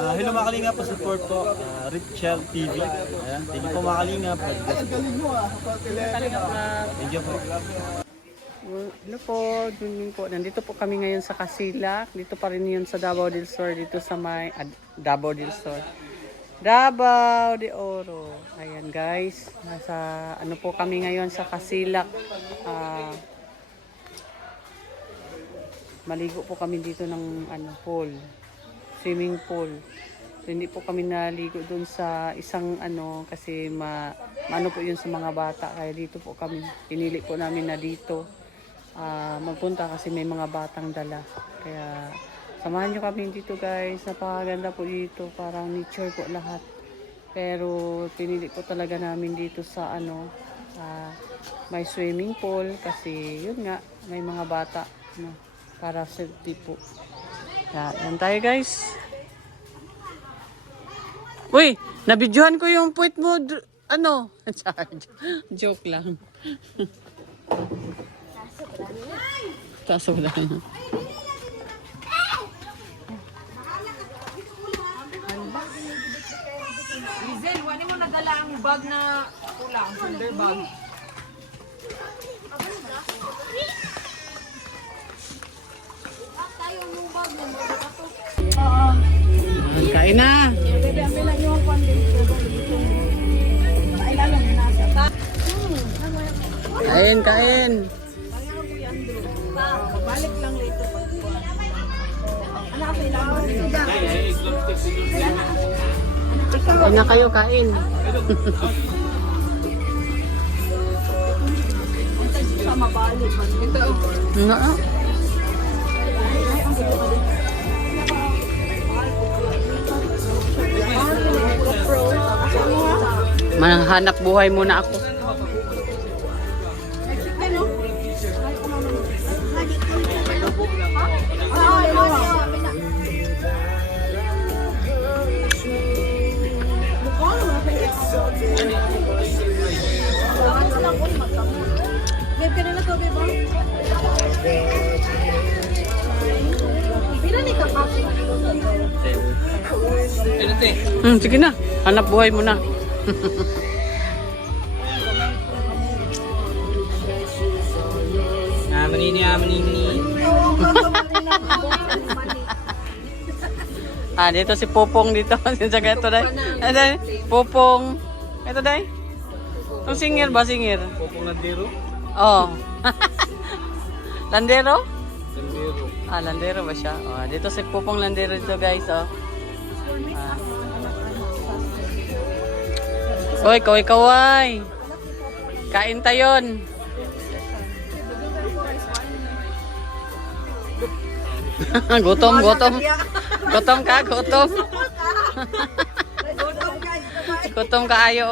Hello mga kalingap, support po Richel TV. Ayan, thank you po mga kalingap. Thank you po. Hello po, good morning po. Nandito po kami ngayon sa Casilak. Dito pa rin yun sa Davao del Sur. Dito sa may Davao del Sur. Davao de Oro. Ayan guys. Nasa ano po kami ngayon sa Casilak. Maligo po kami dito ng pool. Swimming pool. So, hindi po kami naligo doon sa isang kasi ano po yun sa mga bata. Kaya dito po kami. Pinili po namin na dito magpunta kasi may mga batang dala. Kaya samahan nyo kami dito guys. Napakaganda po dito. Parang nature po lahat. Pero pinili po talaga namin dito sa may swimming pool. Kasi yun nga, may mga bata. Para safety po. Yan tayo guys. Uy, nabidyohan ko yung puwit mo. Joke lang. Taso ba lang? Lizel, wala mo nadala ang bag na pula, ang shoulder bag. Kain na. Kain. Balik lang dito. Kain na kayo, kain. Sa mabalik. Ito. Nga. Mananghanap buhay muna ako. Babe, ka na to, babe, ba? Pila ni kakasi? Sige na. Hanap buhay mo na. Manini. Dito si Popong dito. Sinsaga ito dahil. Popong. Ito dahil. Itong singir ba? Singir? Popong Landero. Oo. Landero? Landero. Landero ba siya? Dito si Popong Landero dito guys. Hoy, kaway. Kain tayon. Gutom. Gutom ka. Gutom ka ayo.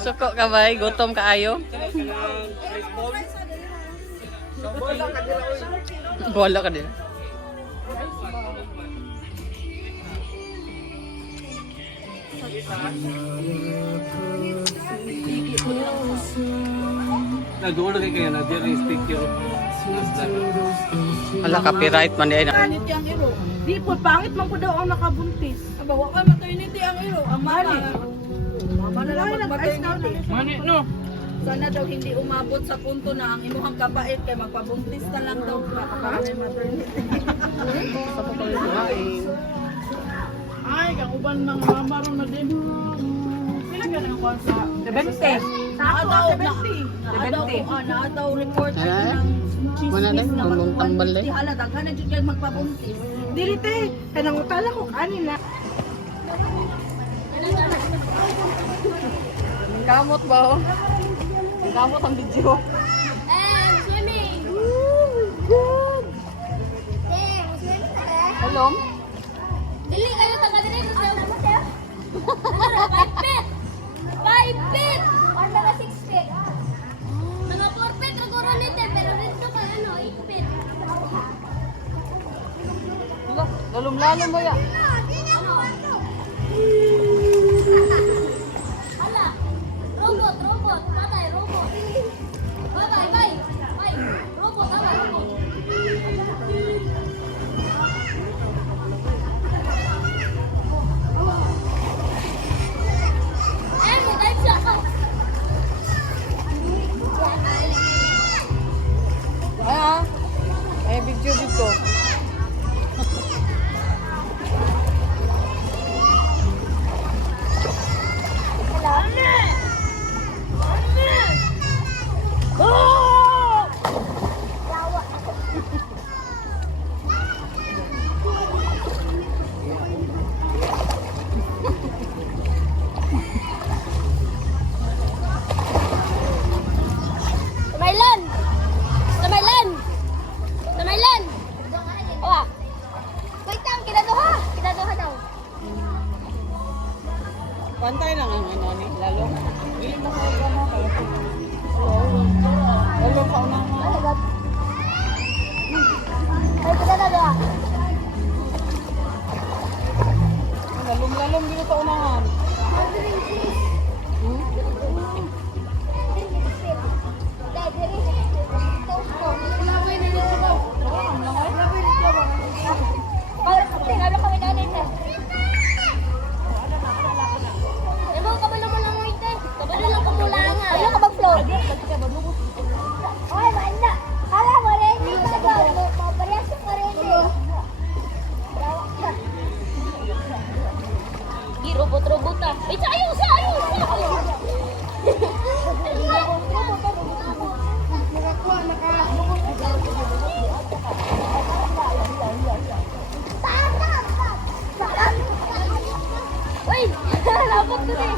Suko ka ba? Gutom ka ayo. Bola ka din. Nag-uulog kayo na diri sticker. Wala copyright man di ay na. Maternity ang iro. Di po, pangit man po daw ang nakabuntis. Abawa ka maternity ang iro. Ang mani. Mama na lang mag-maternity. Mani no. Sana daw hindi umabot sa punto na ang imuhang kabait kay magpabuntis na lang daw makakawin maternity. Ay, kang uban ng mama ron na din. Pila ka nang kuwan sa 70. Naadaw report ng Mana na, tulong tambal eh. hala, daghan na dyan kayo magpabuntis. Dili te, kanang utala ko kanina. Kamot ba oh? Kamot ang video. Swimming. Hello? Dili kayo taga dito sa mo tayo. 5 feet. 5 feet. Or mga 6 feet. Mga 4 feet ang koronite pero dito ka 8 feet. Lalong mo ya. Ala. Robot. Patay, robot. Patay, bye. Robot, robot. Pantay lang ang ano ni lalo. Hindi mo ko ano kaya. Lalo pa una mo. Ay, kita na ba? Lalom dito sa unahan. Tingalo kami na nito. Ano kabalo mo lang ito? Kabalo lang kamulangan. Ano ka bag-floor? Oy, banda. Hala mo rin dito doon. Maparehas ka rin eh. Robot-robot ah. Ay, sayo! Uy! Lapot ko rin.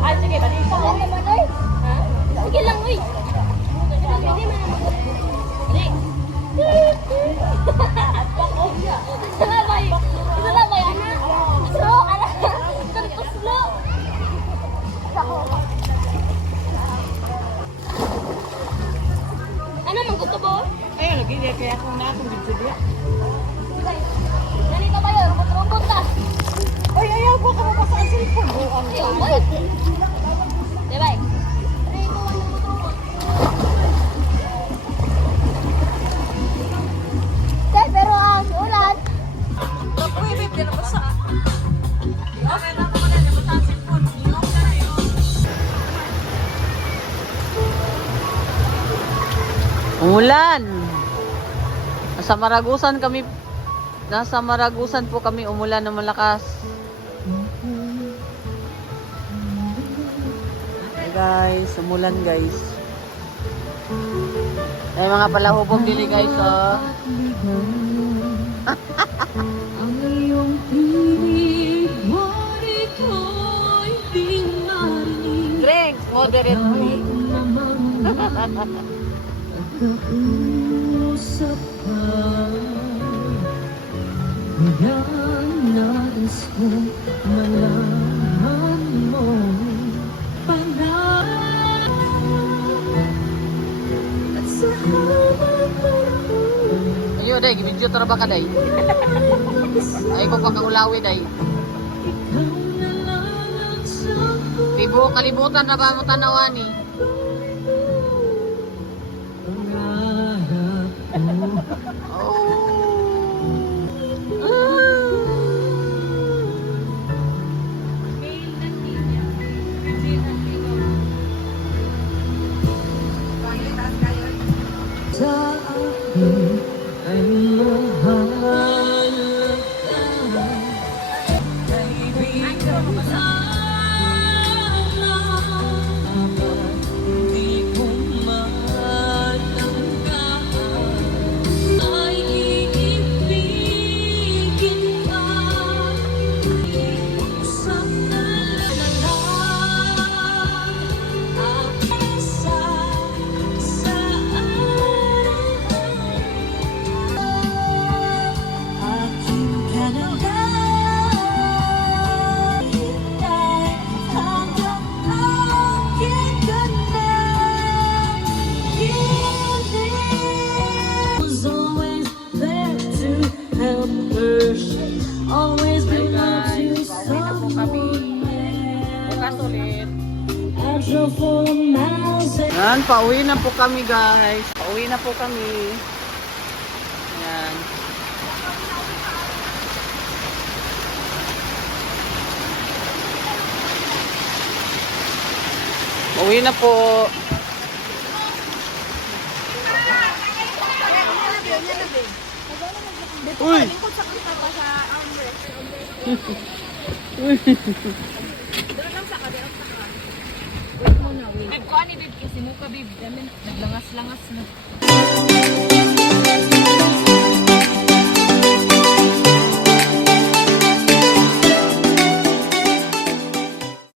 Ay, sige, balik ko. Sige lang, uy. Hindi man. Sabay, anak. Slow, anak. Tanto slow. Ano, mangguto ba? Ayun, lagi dia kaya kung na akong video dia. Ganito ba yun? Robot ka. Oy, ayaw ko ka mapasa ang cellphone. Buang Ay, boy. Diba? 3, 2, 1, robot. Pero ang ulan. Umulan. Nasa Maragusan po kami, umulan ng malakas. Hey guys, umulan guys. Ay mga palahubog dili guys, oh. Drinks, moderately. Usap ka, nais ko malaman mo at sa habang panahon. Ayo day, video tara ba ka day? Ay ko pa kaulawi day. Ikaw na lang ang sagot. Tibo kalibutan na ba mo tanawani? Sa akin ay mahal ka, kaibigan sana. Hindi ko matanggap ay iibigin ka. Usap na lang aking sa aking kanala. Hintay hanggang aking ka na. Hindi was always there to help her. Always belong to someone. Bukas ulit. I drove for miles. Yan, pauwi na po kami guys. Pauwi na po kami. Yan. Pauwi na po. Uy! Bib ko ani bib kasi mo ka bib. Naglangas-langas na.